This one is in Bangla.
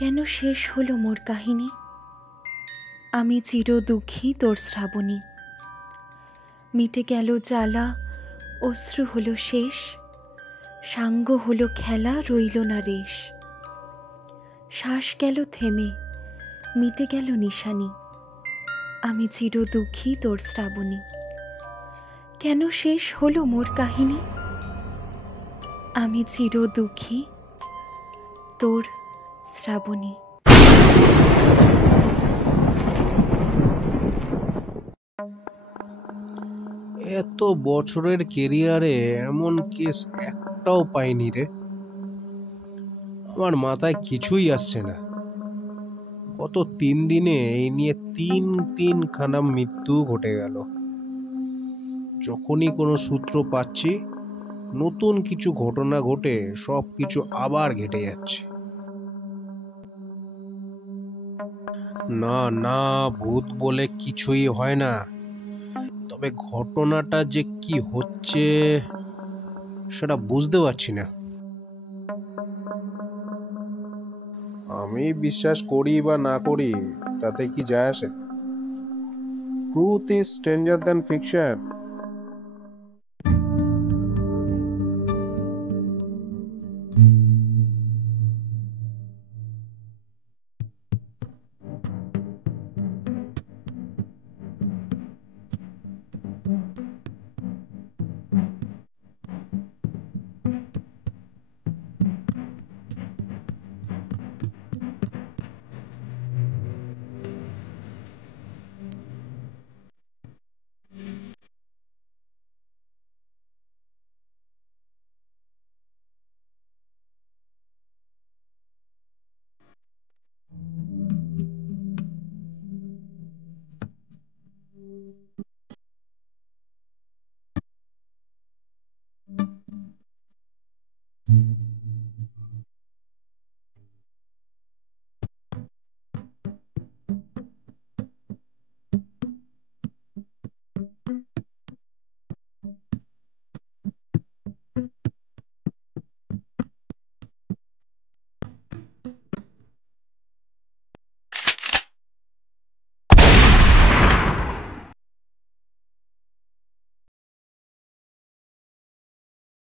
কেন শেষ হলো মোর কাহিনী? আমি চির দুঃখী তোর শ্রাবণী। মিটে গেল জ্বালা, অশ্রু হলো শেষ, সাঙ্গ হলো খেলা, রইল না রেশ। শ্বাস গেল থেমে, মিটে গেল নিশানি। আমি চির দুঃখী তোর শ্রাবণী। কেন শেষ হলো মোর কাহিনী? আমি চির দুঃখী তোর শ্রাবণী। এত বছরের কেরিয়ারে এমন কেস একটাও পাইনি রে। আমার মাথায় কিছুই আসছে না। গত 3 দিনে এই নিয়ে তিনখানা মৃত্যু ঘটে গেল। যখনই কোনো সূত্র পাচ্ছি, নতুন কিছু ঘটনা ঘটে সবকিছু আবার ঘটে যাচ্ছে। না না, ভূত বলে কিছুই হয় না, তবে ঘটনাটা যে কি হচ্ছে সেটা বুঝতে পারছি না। আমি বিশ্বাস করি বা না করি তাতে কি যায় আসে? Truth is stranger than fiction.